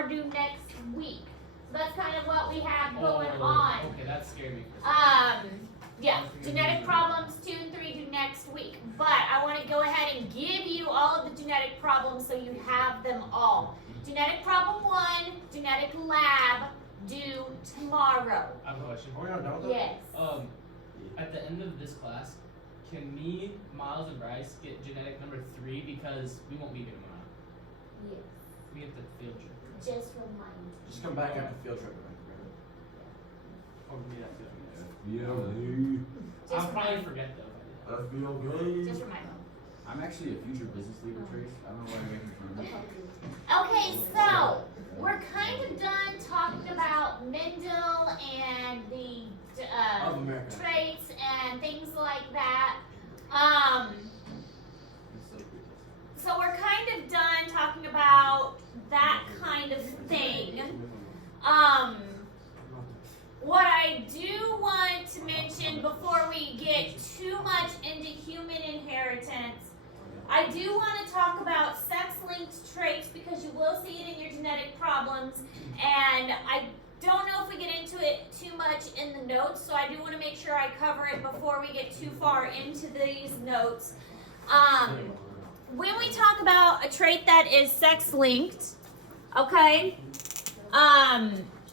are due next week. So that's kind of what we have going on. Okay, that scared me. Yeah, genetic problems 2 and 3 due next week. But I want to go ahead and give you all of the genetic problems so you have them all. Genetic problem 1, genetic lab due tomorrow. I have a question. Yes. At the end of this class, can me, Miles, and Bryce get genetic number 3 because we won't be here tomorrow? Yes. We have the field trip. Just remind me. Just come back after field trip. Or we need that field trip. Just I'll probably remind me. forget though. Just remind me. I'm actually a future business leader, Trace. I don't know why you're making fun of me. Okay, so we're kind of done talking about Mendel and the Of America. traits and things like that. So we're kind of done talking about that kind of thing. What I do want to mention before we get too much into human inheritance, I do want to talk about sex-linked traits because you will see it in your genetic problems, and I don't know if we get into it too much in the notes, so I do want to make sure I cover it before we get too far into these notes. When we talk about a trait that is sex-linked, okay,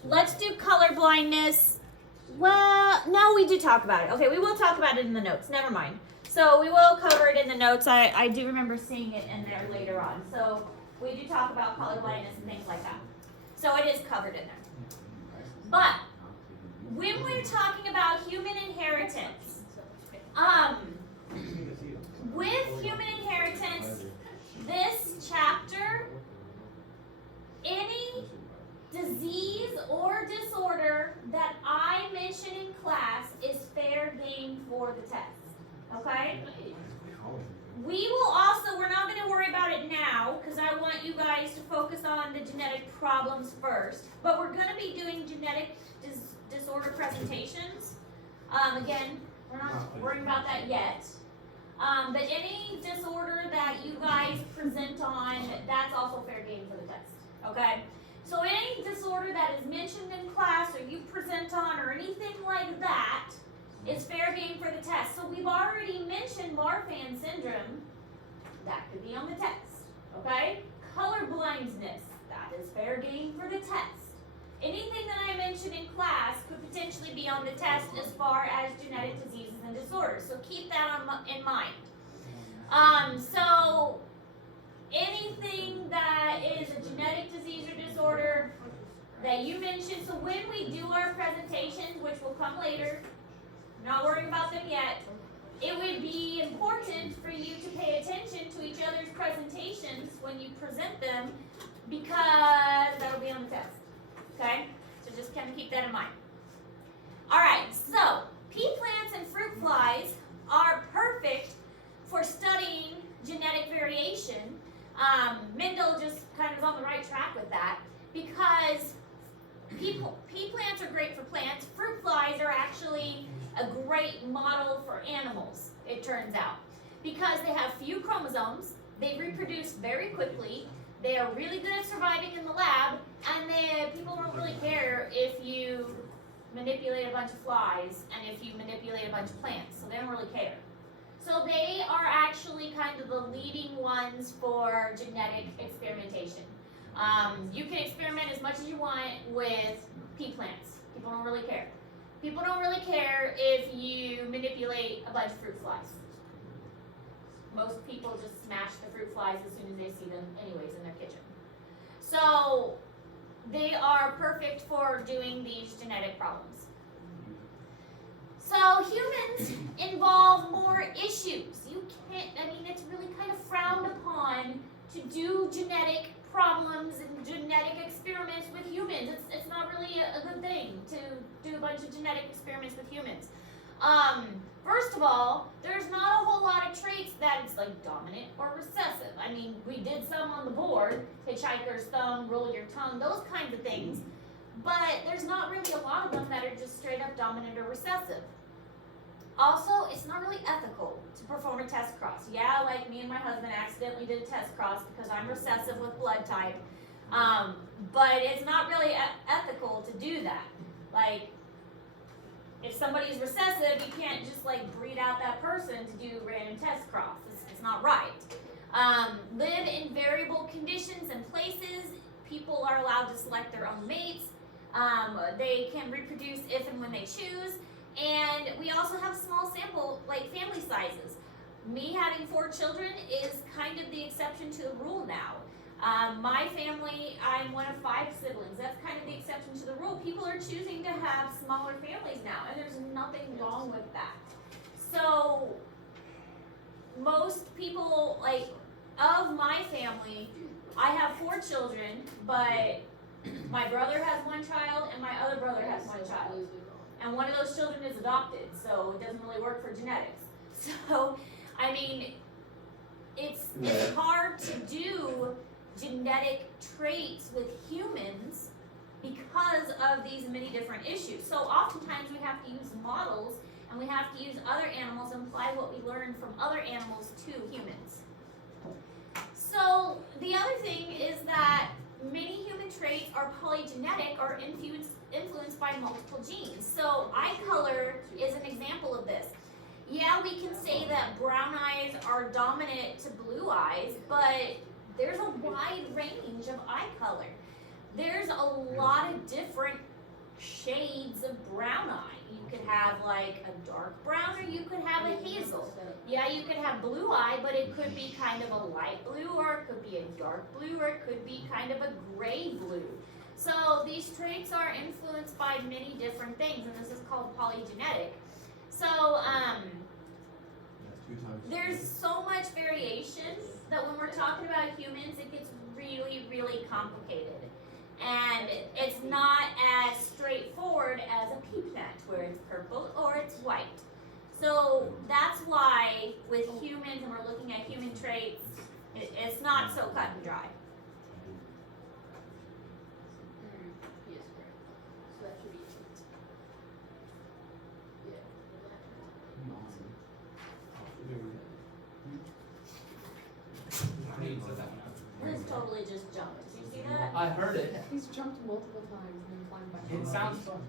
let's do color blindness. Well, no, we do talk about it. Okay, we will talk about it in the notes. Never mind. So we will cover it in the notes. I do remember seeing it in there later on. So we do talk about color blindness and things like that. So it is covered in there. But when we're talking about human inheritance, with human inheritance, this chapter, any disease or disorder that I mention in class is fair game for the test. Okay? We will also, we're not going to worry about it now because I want you guys to focus on the genetic problems first. But we're going to be doing genetic disorder presentations. Again, we're not worrying about that yet. But any disorder that you guys present on, that's also fair game for the test. Okay? So any disorder that is mentioned in class or you present on or anything like that is fair game for the test. So we've already mentioned Marfan syndrome. That could be on the test. Okay? Color blindness. That is fair game for the test. Anything that I mentioned in class could potentially be on the test as far as genetic diseases and disorders. So keep that in mind. So anything that is a genetic disease or disorder that you mentioned, so when we do our presentations, which will come later, not worrying about them yet, it would be important for you to pay attention to each other's presentations when you present them because that'll be on the test. Okay? So just kind of keep that in mind. Alright, so pea plants and fruit flies are perfect for studying genetic variation. Mendel just kind of is on the right track with that because pea plants are great for plants. Fruit flies are actually a great model for animals, it turns out, because they have few chromosomes, they reproduce very quickly, they are really good at surviving in the lab, and people don't really care if you manipulate a bunch of flies and if you manipulate a bunch of plants, so they don't really care. So they are actually kind of the leading ones for genetic experimentation. You can experiment as much as you want with pea plants. People don't really care. People don't really care if you manipulate a bunch of fruit flies. Most people just smash the fruit flies as soon as they see them anyways in their kitchen. So they are perfect for doing these genetic problems. So humans involve more issues. You can't, it's really kind of frowned upon to do genetic problems and genetic experiments with humans. It's not really a good thing to do a bunch of genetic experiments with humans. First of all, there's not a whole lot of traits that it's like dominant or recessive. We did some on the board, hitchhiker's thumb, roll your tongue, those kinds of things. But there's not really a lot of them that are just straight up dominant or recessive. Also, it's not really ethical to perform a test cross. Yeah, like me and my husband accidentally did a test cross because I'm recessive with blood type. But it's not really ethical to do that. Like, if somebody's recessive, you can't just like breed out that person to do random test cross. It's not right. Live in variable conditions and places. People are allowed to select their own mates. They can reproduce if and when they choose. And we also have small sample, like family sizes. Me having 4 children is kind of the exception to the rule now. My family, I'm one of 5 siblings. That's kind of the exception to the rule. People are choosing to have smaller families now, and there's nothing wrong with that. So, most people, like, of my family, I have 4 children, but my brother has 1 child, and my other brother has 1 child. And one of those children is adopted, so it doesn't really work for genetics. So, I mean, it's hard to do genetic traits with humans because of these many different issues. So oftentimes we have to use models and we have to use other animals and apply what we learn from other animals to humans. So the other thing is that many human traits are polygenetic or influenced by multiple genes. So eye color is an example of this. Yeah, we can say that brown eyes are dominant to blue eyes, but there's a wide range of eye color. There's a lot of different shades of brown eye. You could have like a dark brown or you could have a hazel. Yeah, you could have blue eye, but it could be kind of a light blue or it could be a dark blue or it could be kind of a gray blue. So these traits are influenced by many different things, and this is called polygenetic. So there's so much variation that when we're talking about humans, it gets really, really complicated. And it's not as straightforward as a pea plant where it's purple or it's white. So that's why with humans, and we're looking at human traits, it's not so cut and dry. Yes, correct. So that should be yeah. I mean, so that one out. Liz totally just jumped. Did you see that? I heard it. He's jumped multiple times and then climbed back. It sounds fun.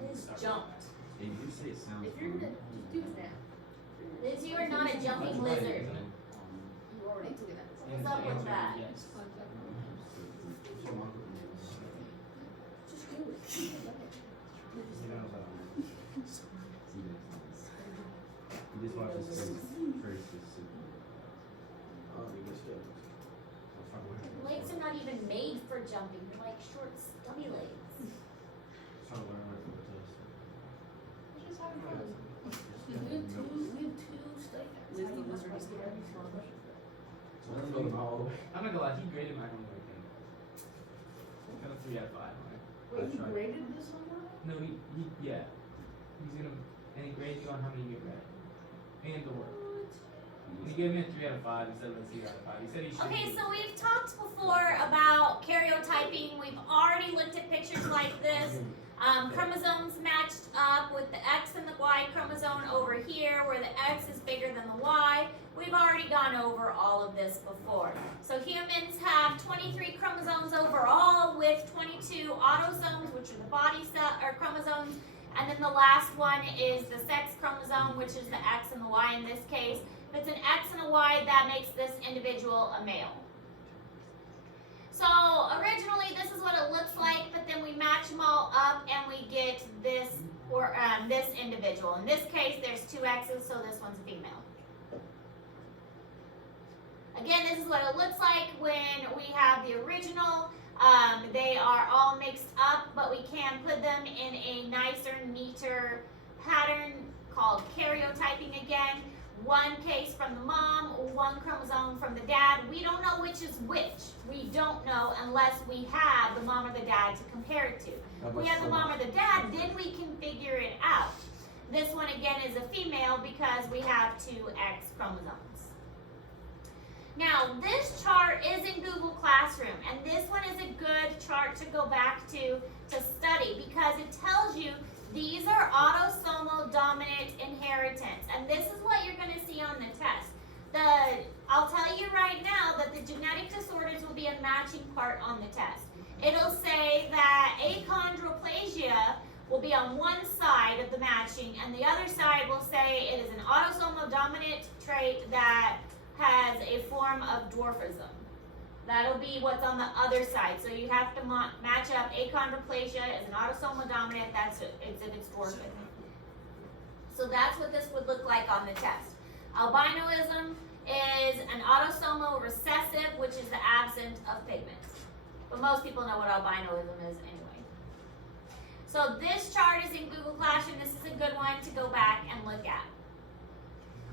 Liz jumped. Did you say it sounds If you're gonna just do it now. Liz, you are not a jumping lizard. You already took it out. What's up with that? Yes. Just do it. You just watch this trace this super. Legs are not even made for jumping. They're like short, stubby legs. We're just having fun. We have two statements. Liz the lizard is scared. I'm not gonna lie, he graded my homework and got a 3 out of 5 on it. Wait, you graded this homework? No, yeah. He's gonna, and he grades you on how many you read. And the work. He gave me a 3 out of 5 instead of a 0 out of 5. He said he should. Okay, so we've talked before about karyotyping. We've already looked at pictures like this. Chromosomes matched up with the X and the Y chromosome over here, where the X is bigger than the Y. We've already gone over all of this before. So humans have 23 chromosomes overall with 22 autosomes, which are the body cell or chromosomes. And then the last one is the sex chromosome, which is the X and the Y in this case. If it's an X and a Y, that makes this individual a male. So originally this is what it looks like, but then we match them all up and we get this or this individual. In this case, there's 2 X's, so this one's a female. Again, this is what it looks like when we have the original. They are all mixed up, but we can put them in a nicer, neater pattern called karyotyping again. 1 case from the mom, 1 chromosome from the dad. We don't know which is which. We don't know unless we have the mom or the dad to compare it to. If we have the mom or the dad, then we can figure it out. This one again is a female because we have 2 X chromosomes. Now, this chart is in Google Classroom, and this one is a good chart to go back to study because it tells you these are autosomal dominant inheritance, and this is what you're going to see on the test. I'll tell you right now that the genetic disorders will be a matching part on the test. It'll say that achondroplasia will be on one side of the matching, and the other side will say it is an autosomal dominant trait that has a form of dwarfism. That'll be what's on the other side. So you have to match up achondroplasia as an autosomal dominant. That's it. It's if it's dwarfism. So that's what this would look like on the test. Albinoism is an autosomal recessive, which is the absence of pigments. But most people know what albinoism is anyway. So this chart is in Google Classroom. This is a good one to go back and look at.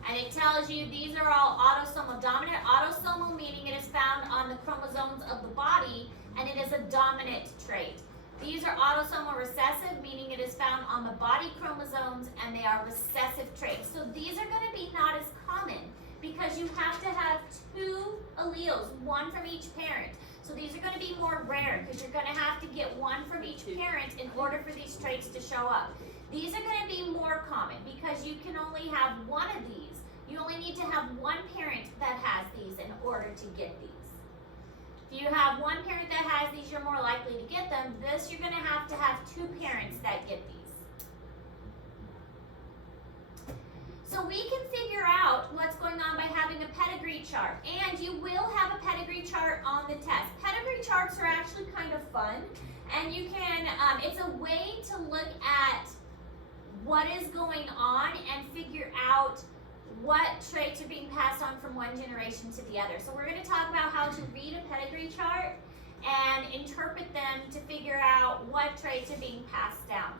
And it tells you these are all autosomal dominant. Autosomal meaning it is found on the chromosomes of the body, and it is a dominant trait. These are autosomal recessive, meaning it is found on the body chromosomes, and they are recessive traits. So these are going to be not as common because you have to have 2 alleles, one from each parent. So these are going to be more rare because you're going to have to get one from each parent in order for these traits to show up. These are going to be more common because you can only have one of these. You only need to have one parent that has these in order to get these. If you have one parent that has these, you're more likely to get them. This, you're going to have 2 parents that get these. So we can figure out what's going on by having a pedigree chart. And you will have a pedigree chart on the test. Pedigree charts are actually kind of fun. And you can, it's a way to look at what is going on and figure out what traits are being passed on from one generation to the other. So we're going to talk about how to read a pedigree chart and interpret them to figure out what traits are being passed down.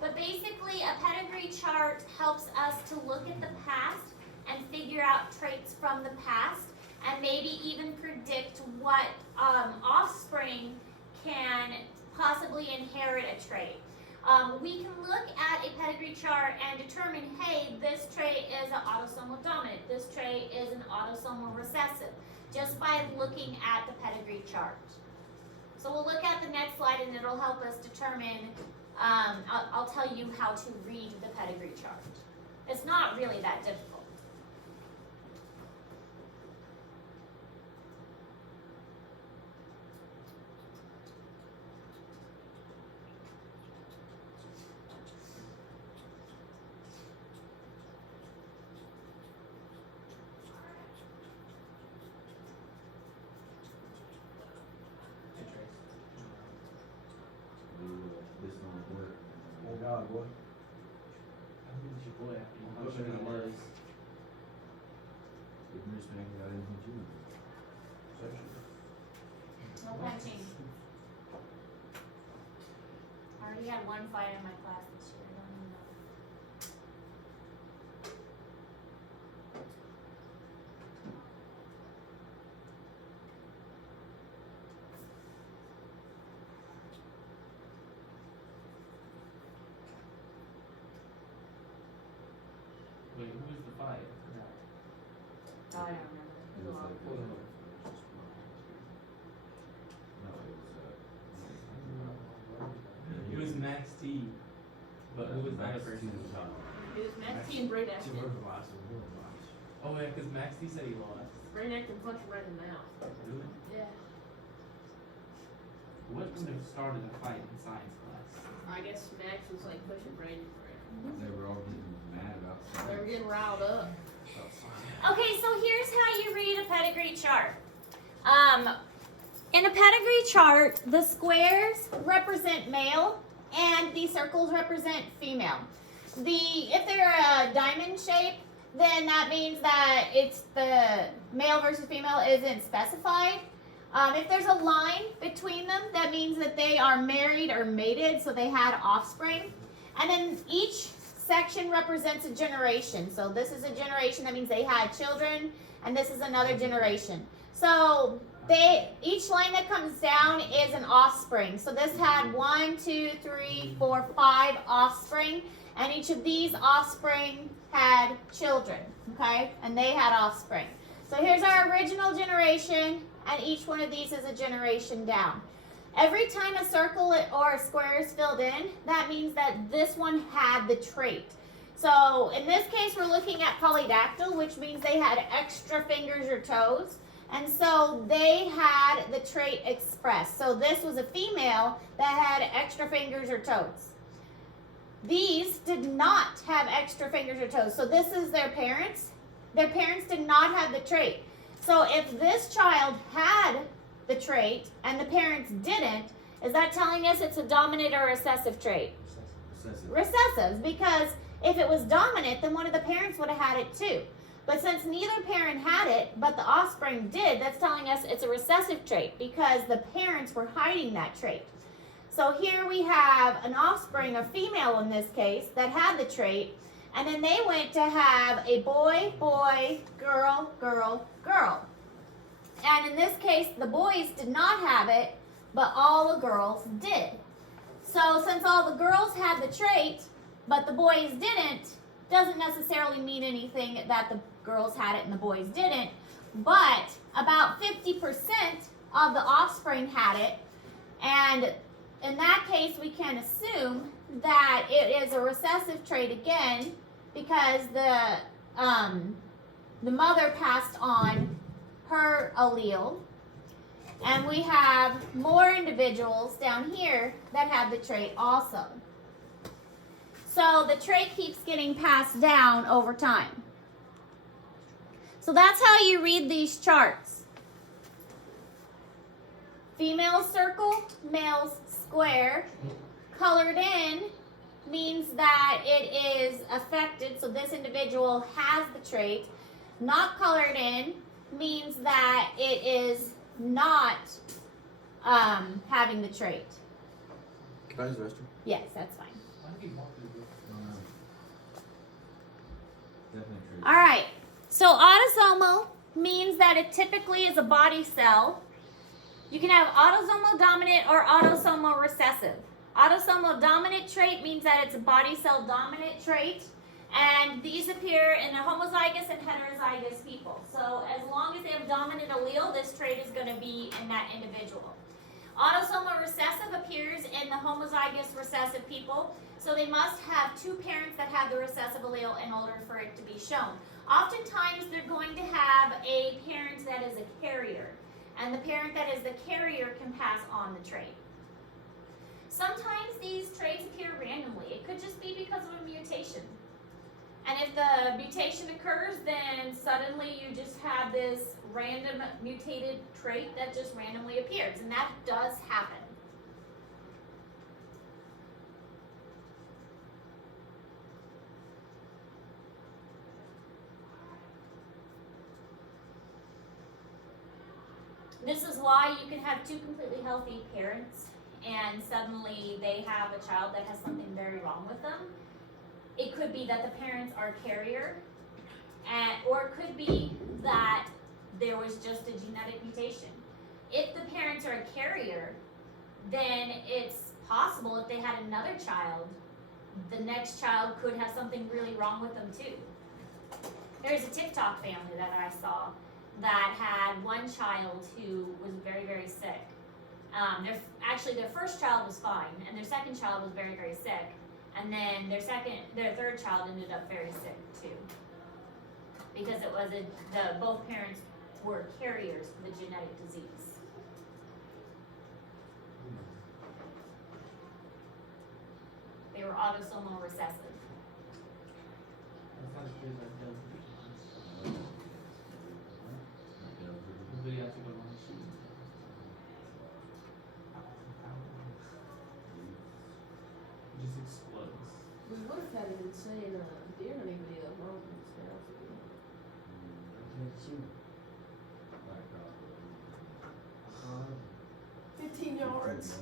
But basically, a pedigree chart helps us to look at the past and figure out traits from the past and maybe even predict what offspring can possibly inherit a trait. We can look at a pedigree chart and determine, hey, this trait is an autosomal dominant, this trait is an autosomal recessive, just by looking at the pedigree chart. So we'll look at the next slide and it'll help us determine, I'll tell you how to read the pedigree chart. It's not really that difficult. This don't work. Oh God, boy. I think it's your boy after you I'm punch pushing him in it the work. nose. If you're just making that into you. No punching. I already had one fight in my class this year. I don't even know. Wait, who was the fight? Oh, I don't remember. It was like, Hold on. no, it It was Max T. But who was the other person? It was Max T and Brain Act. Oh yeah, because Max T said he lost. Brain Act and punch him right in the mouth. Really? Yeah. What would have started a fight in science class? I guess Max was like pushing Brain for it. They were all getting mad about They were getting riled up. Okay, so here's how you read a pedigree chart. In a pedigree chart, the squares represent male and the circles represent female. If they're a diamond shape, then that means that it's the male versus female isn't specified. If there's a line between them, that means that they are married or mated, so they had offspring. And then each section represents a generation. So this is a generation, that means they had children, and this is another generation. So each line that comes down is an offspring. So this had 1, 2, 3, 4, 5 offspring, and each of these offspring had children, okay? And they had offspring. So here's our original generation, and each one of these is a generation down. Every time a circle or a square is filled in, that means that this one had the trait. So in this case, we're looking at polydactyl, which means they had extra fingers or toes. And so they had the trait expressed. So this was a female that had extra fingers or toes. These did not have extra fingers or toes. So this is their parents. Their parents did not have the trait. So if this child had the trait and the parents didn't, is that telling us it's a dominant or recessive trait? Recessive. Recessive, because if it was dominant, then one of the parents would have had it too. But since neither parent had it, but the offspring did, that's telling us it's a recessive trait because the parents were hiding that trait. So here we have an offspring, a female in this case, that had the trait, and then they went to have a boy, boy, girl, girl, girl. And in this case, the boys did not have it, but all the girls did. So since all the girls had the trait, but the boys didn't, doesn't necessarily mean anything that the girls had it and the boys didn't, but about 50% of the offspring had it, and in that case we can assume that it is a recessive trait again because the mother passed on her allele, and we have more individuals down here that have the trait also. So the trait keeps getting passed down over time. So that's how you read these charts. Female circle, males square. Colored in means that it is affected, so this individual has the trait. Not colored in means that it is not having the trait. Can I use the restroom? Yes, that's fine. Why do you want to do I don't know. Definitely true. All right, so autosomal means that it typically is a body cell. You can have autosomal dominant or autosomal recessive. Autosomal dominant trait means that it's a body cell dominant trait, and these appear in the homozygous and heterozygous people. So as long as they have dominant allele, this trait is going to be in that individual. Autosomal recessive appears in the homozygous recessive people, so they must have two parents that have the recessive allele in order for it to be shown. Oftentimes they're going to have a parent that is a carrier, and the parent that is the carrier can pass on the trait. Sometimes these traits appear randomly. It could just be because of a mutation. And if the mutation occurs, then suddenly you just have this random mutated trait that just randomly appears, and that does happen. This is why you can have two completely healthy parents and suddenly they have a child that has something very wrong with them. It could be that the parents are carrier, or it could be that there was just a genetic mutation. If the parents are a carrier, then it's possible if they had another child, the next child could have something really wrong with them too. There's a TikTok family that I saw that had one child who was very, very sick. Their first child was fine, and their second child was very, very sick. And then their third child ended up very sick too, because it was both parents were carriers for the genetic disease. They were autosomal recessive. That's not as good as that does. The video I took of my shoe. It just explodes. We would have had an insane deer hunting video of Rome and stuff. 15 yards.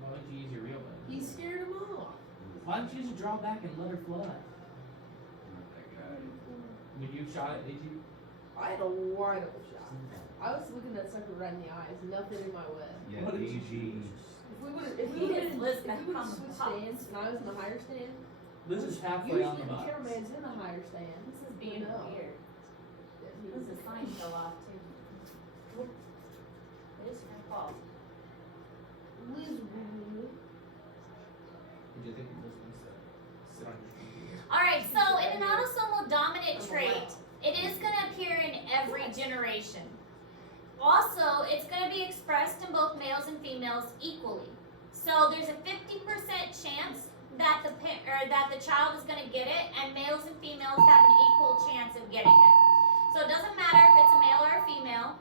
Why would you use your real bow? He scared him off. Why don't you just draw back and let her fly? When you shot it, did you? I had a wide open shot. I was looking at that sucker right in the eyes, nothing in my way. Yeah, What did you DG. If we would have Liz, switched stands and I was in the higher stand, Liz is halfway on usually the the box. cameraman's in the higher stand. This is being No. weird. that he This was- is sign fell off too. It is your fault. Liz, Did you think it was going to sit on your computer. Alright, so in an autosomal dominant trait, it is going to appear in every generation. Also, it's going to be expressed in both males and females equally. So there's a 50% chance that the child is going to get it, and males and females have an equal chance of getting it. So it doesn't matter if it's a male or a female,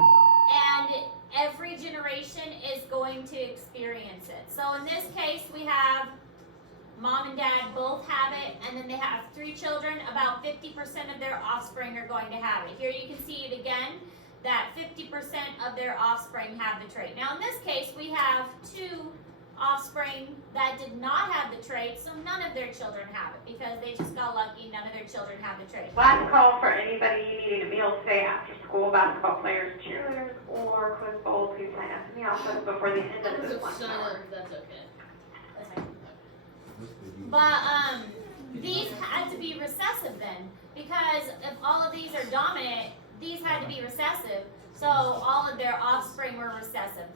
and every generation is going to experience it. So in this case, we have mom and dad both have it, and then they have 3 children. About 50% of their offspring are going to have it. Here you can see it again, that 50% of their offspring have the trait. Now in this case, we have 2 offspring that did not have the trait, so none of their children have it because they just got lucky. None of their children have the trait. Last call for anybody needing a meal today, after school basketball players, cheerleaders, or quiz bowls who sign up in the office before the end of this lunch hour. That's okay. That's fine. But these had to be recessive then, because if all of these are dominant, these had to be recessive. So all of their offspring were recessive.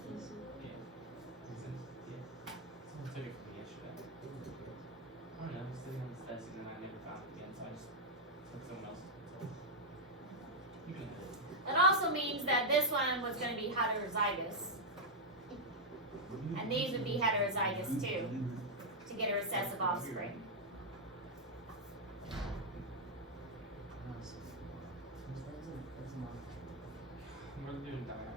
Someone took it from me yesterday. I don't know, I was sitting on this desk and then I never found it again, so I just took someone else's. You can do it. That also means that this one was going to be heterozygous. And these would be heterozygous too, to get a recessive offspring. We're doing diagram.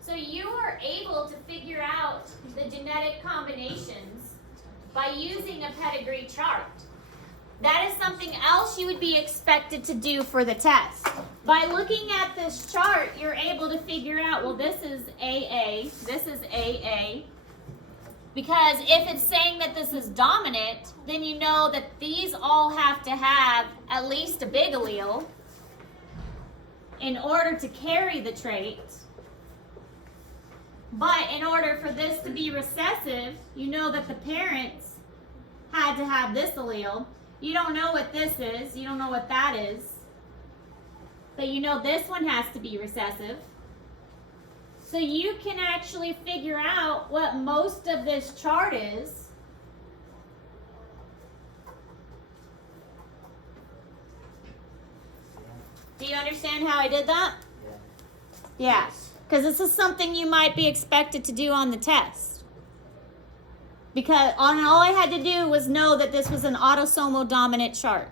So you are able to figure out the genetic combinations by using a pedigree chart. That is something else you would be expected to do for the test. By looking at this chart, you're able to figure out, well, this is AA, this is AA. Because if it's saying that this is dominant, then you know that these all have to have at least a big allele in order to carry the trait. But in order for this to be recessive, you know that the parents had to have this allele. You don't know what this is. You don't know what that is. But you know this one has to be recessive. So you can actually figure out what most of this chart is. Do you understand how I did that? Yeah. Because this is something you might be expected to do on the test. Because all I had to do was know that this was an autosomal dominant chart.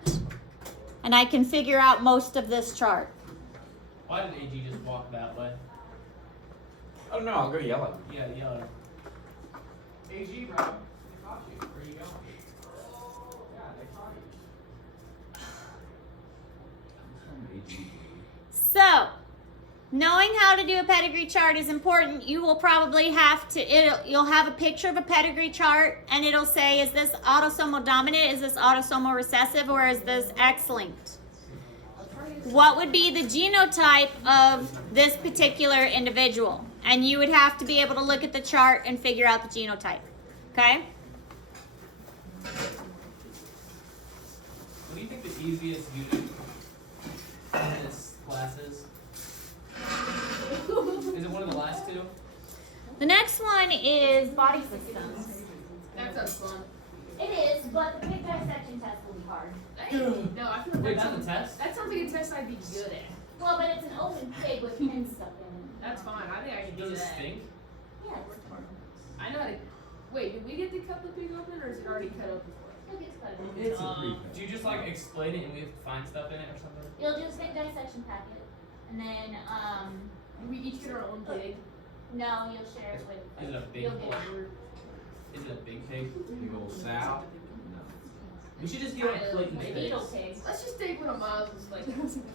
And I can figure out most of this chart. Why did AG just walk that way? I don't know, I'll go yell at him. Yeah, yell at him. AG, bro. They caught you. Where are you going? Yeah, they caught you. So, knowing how to do a pedigree chart is important. You will probably have to, you'll have a picture of a pedigree chart and it'll say, is this autosomal dominant, is this autosomal recessive, or is this X-linked? What would be the genotype of this particular individual? And you would have to be able to look at the chart and figure out the genotype. Okay? What do you think the easiest unit in this class is? Is it one of the last 2? The next one is body systems. That sounds fun. It is, but the pig dissection test will be hard. No, I feel like Wait, that's a test? that sounds like a test I'd be good at. Well, but it's an open pig with pin stuff in it. That's fine. I think I can do Does it that. stink? Yes. I know how to. Wait, did we get to cut the pig open, or is it already cut open? It gets cut open. It's a pre Do you just like explain it and we have to find stuff in it or something? You'll do a pig dissection packet, and then Do we each get our own pig? no, you'll share it with. Is it a big You'll get one? it. Is it a big pig? Big old sow. We should just get like Clayton's The face. needle pig. Let's just take one of Miles' like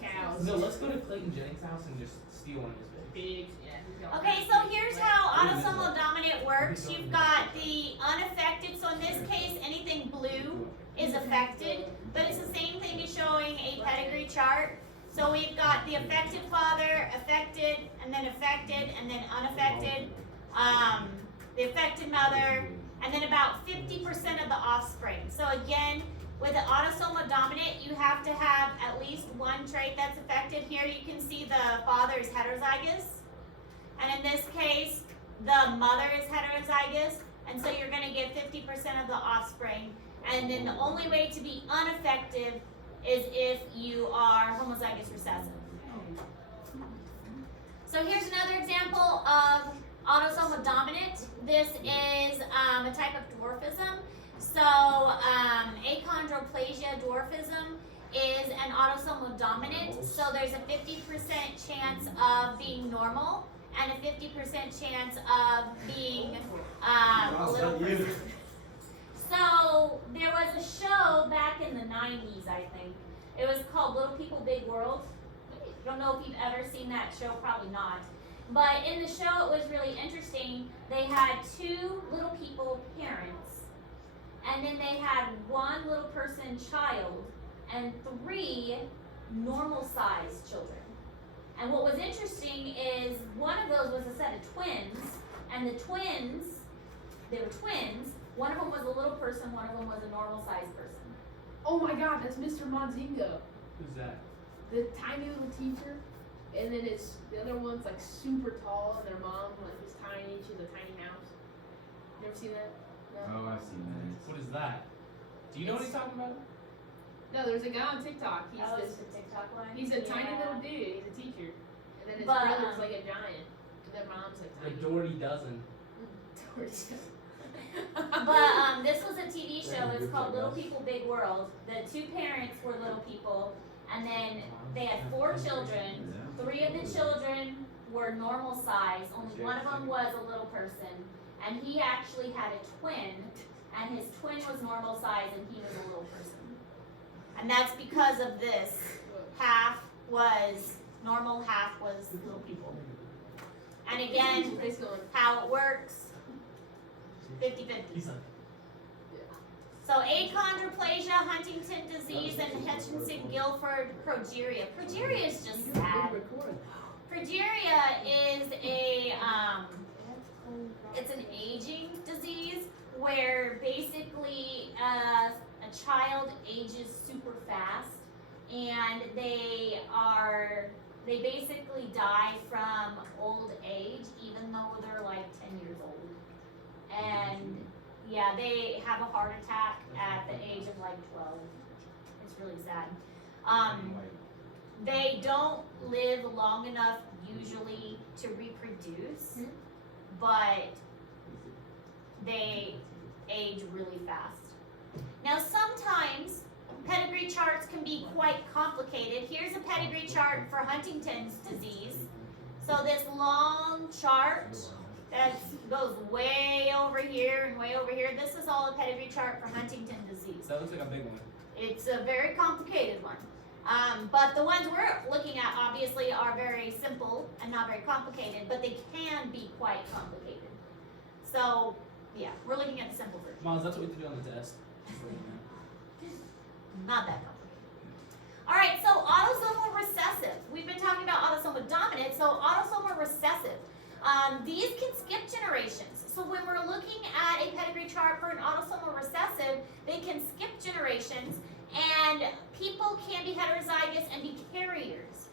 cows. No, let's go to Clayton Jennings' house and just steal one of his pigs. Pigs. Yeah. he's got Okay, pigs. so here's how autosomal dominant works. You've got the unaffected, so in this case, anything blue is affected, but it's the same thing as showing a pedigree chart. So we've got the affected father, affected, and then unaffected, the affected mother, and then about 50% of the offspring. So again, with the autosomal dominant, you have to have at least one trait that's affected. Here you can see the father is heterozygous. And in this case, the mother is heterozygous. And so you're going to get 50% of the offspring. And then the only way to be unaffected is if you are homozygous recessive. So here's another example of autosomal dominant. This is a type of dwarfism. So achondroplasia dwarfism is an autosomal dominant. So there's a 50% chance of being normal and a 50% chance of being a little person. So there was a show back in the 90s, I think. It was called Little People, Big World. Don't know if you've ever seen that show, probably not. But in the show, it was really interesting. They had 2 little people parents, and then they had 1 little person child, and 3 normal-sized children. And what was interesting is one of those was a set of twins, and the twins, they were twins. One of them was a little person, one of them was a normal-sized person. Oh my God, that's Mr. Monzingo, Who's that? the tiny little teacher. And then it's the other one's like super tall, and their mom like is tiny. She has a tiny house. You ever seen that? No. Oh, I've seen that. What is that? Do you know what he's talking about? No, there's a guy on TikTok. He's Oh, this. it's the TikTok one? He's a tiny Yeah. little dude. He's a teacher. And then his But, brother's like a giant. And their mom's like The tiny. Doherty Dozen. But this was a TV show. It's called Little People, Big World. The 2 parents were little people, and then they had 4 children. 3 of the children were normal size. Only one of them was a little person, and he actually had a twin, and his twin was normal size, and he was a little person. And that's because of this. Half was normal, half was little people. And again, He's going. how it works, 50-50. He's like, So achondroplasia, Huntington disease, and Hutchinson-Gilford progeria. Progeria is just sad. Progeria is it's an aging disease where basically a child ages super fast, and they basically die from old age, even though they're like 10 years old. And yeah, they have a heart attack at the age of like 12. It's really sad. They don't live long enough usually to reproduce, but they age really fast. Now sometimes pedigree charts can be quite complicated. Here's a pedigree chart for Huntington's disease. So this long chart that goes way over here and way over here. This is all a pedigree chart for Huntington disease. that looks like a big one. It's a very complicated one. But the ones we're looking at obviously are very simple and not very complicated, but they can be quite complicated. So, yeah, we're looking at the simple version. Miles, that's what we have to do on the test. Not that complicated. All right, so autosomal recessive. We've been talking about autosomal dominant, so autosomal recessive. These can skip generations. So when we're looking at a pedigree chart for an autosomal recessive, they can skip generations, and people can be heterozygous and be carriers.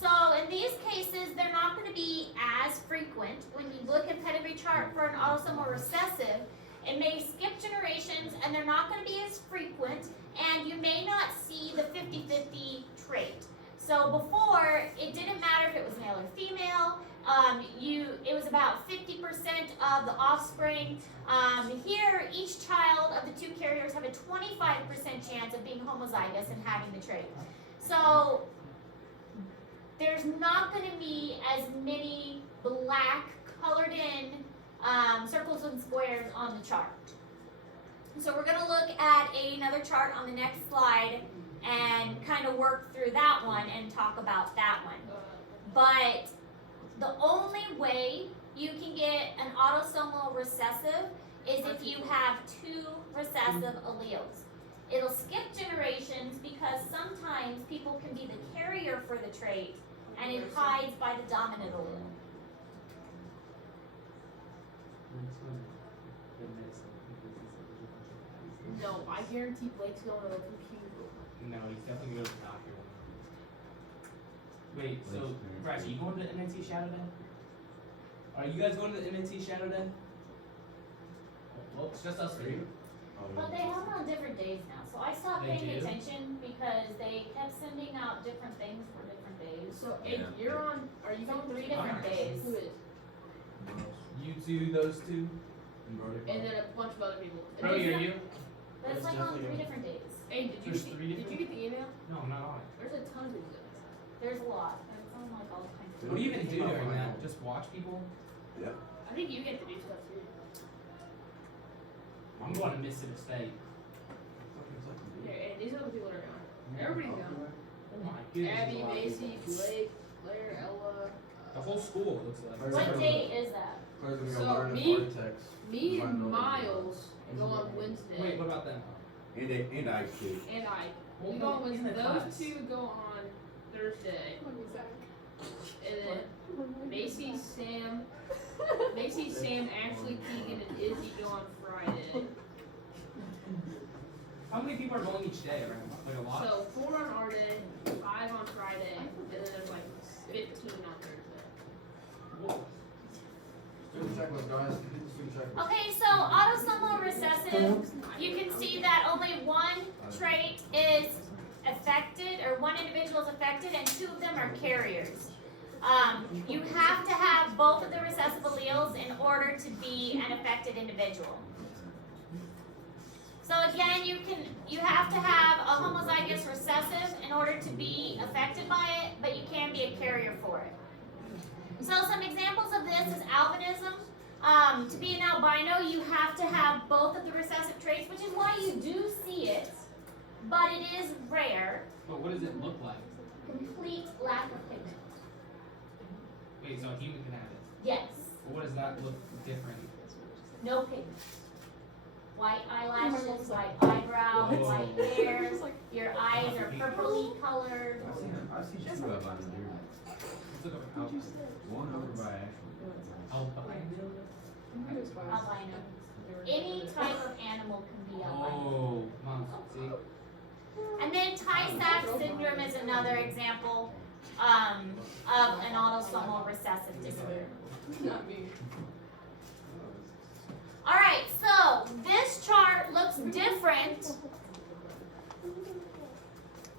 So in these cases, they're not going to be as frequent. When you look at pedigree chart for an autosomal recessive, it may skip generations, and they're not going to be as frequent, and you may not see the 50-50 trait. So before, it didn't matter if it was male or female. It was about 50% of the offspring. Here, each child of the 2 carriers have a 25% chance of being homozygous and having the trait. So there's not going to be as many black colored in circles and squares on the chart. So we're going to look at another chart on the next slide and kind of work through that one and talk about that one. But the only way you can get an autosomal recessive is if you have 2 recessive alleles. It'll skip generations because sometimes people can be the carrier for the trait and it hides by the dominant allele. No, I guarantee Blake's going to the computer. No, he's definitely going to the doctor. Wait, so, Bryce, are you going to the MNT Shadow Day? Are you guys going to the MNT Shadow Day? Well, it's just us 3. But they have it on different days now, so I stopped They paying do? attention because they kept sending out different things for different days. So, hey, Yeah. you're on. Are you It's going on 3 with different days. Who is? You two, those two. And then a bunch of other people. And Brody, then- are you? But it's like on 3 different days. Hey, did you There's see, 3 did you get the email? No, I'm not on it. There's a ton of videos. There's a lot. It's on like all kinds of. What do you even do during that? Just watch people? I think you get to do stuff too. I'm going to Mississippi State. Here, and these are the people that are going. Everybody's going. Oh my goodness. Abby, there's a lot of Macy, people. Blake, Claire, Ella. The whole school looks like. What date is that? So, me and Miles go on Wednesday. Wait, what about them? And I too. And I. Well, We go on in Wednesday. the Those class. two go on Thursday. And then Macy, Sam, Ashley, Keegan, and Izzy go on Friday. How many people are going each day around? Like a lot? So 4 on our day, 5 on Friday, and then there's like 15 on Thursday. Whoa. Student checklist, guys. Hit the student checklist. Okay, so autosomal recessive, you can see that only one trait is affected, or one individual is affected, and 2 of them are carriers. You have to have both of the recessive alleles in order to be an affected individual. So again, you have to have a homozygous recessive in order to be affected by it, but you can be a carrier for it. So some examples of this is albinism. To be an albino, you have to have both of the recessive traits, which is why you do see it, but it is rare. But what does it look like? Complete lack of pigment. Wait, so a human can have it. Yes, But what does that look different? no pigment. White eyelashes, white eyebrows, Whoa. white hairs, your eyes are purpley colored. I've seen 2 albino deer. Let's look up albino. One over by Ashley. Albino? Albino. Any type of animal can be albino. Oh, mom, see? And then Tay-Sachs syndrome is another example of an autosomal recessive disorder. Not me. All right, so this chart looks different.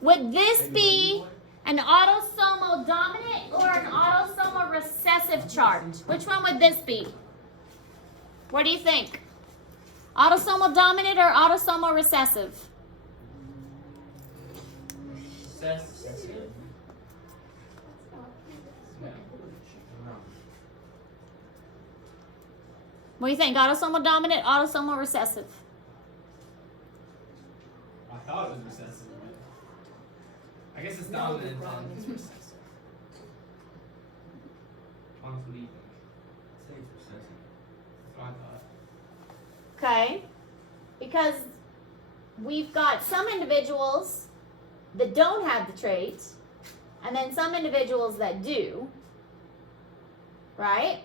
Would this be an autosomal dominant or an autosomal recessive chart? Which one would this be? What do you think? Autosomal dominant or autosomal recessive? Recessive? No. What do you think? Autosomal dominant, autosomal recessive? I thought it was recessive. But I guess it's dominant then. Mom, what do you think? Say it's recessive. That's what I thought. Okay, because we've got some individuals that don't have the traits, and then some individuals that do, right?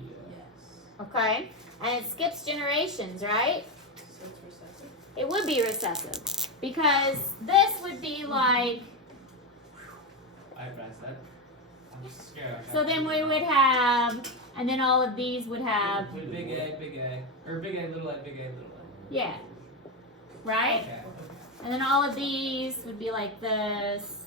Yeah. Okay, and it skips generations, right? So it's recessive. It would be recessive, because this would be like, I pressed that. I'm just scared. so then we would have, and then all of these would have, Big A, big A. Or big A, little A, big A, little A. yeah, right? Okay. And then all of these would be like this.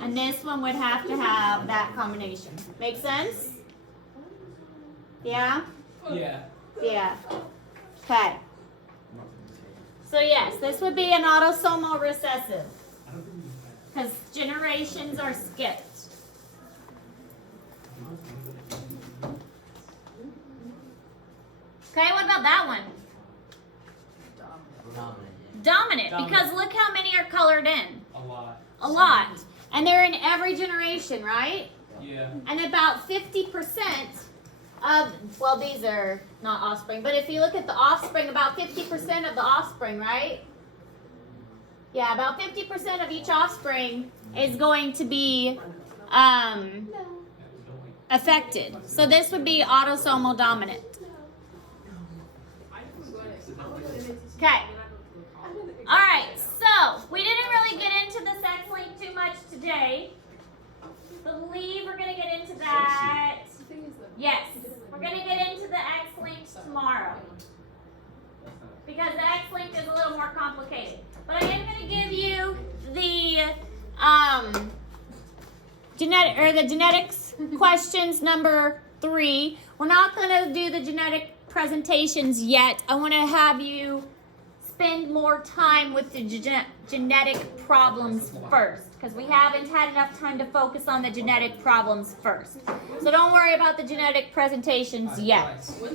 And this one would have to have that combination. Make sense? Yeah? Yeah. Yeah. Okay. So yes, this would be an autosomal recessive I don't think we can because generations are skipped. Okay, what about that one? Dominant, because look how many are colored in. A lot. A lot. And they're in every generation, right? Yeah. And about 50% of, well, these are not offspring, but if you look at the offspring, about 50% of the offspring, right? Yeah, about 50% of each offspring is going to be affected. So this would be autosomal dominant. Okay. All right, so we didn't really get into the sex link too much today. Believe we're gonna get into that The thing is that Yes, we're gonna get into the X-Link tomorrow. That's not. Because the X-Link is a little more complicated. But I am gonna give you the genetics questions number 3. We're not gonna do the genetic presentations yet. I wanna have you spend more time with the genetic problems first, because we haven't had enough time to focus on the genetic problems first. So don't worry about the genetic presentations yet.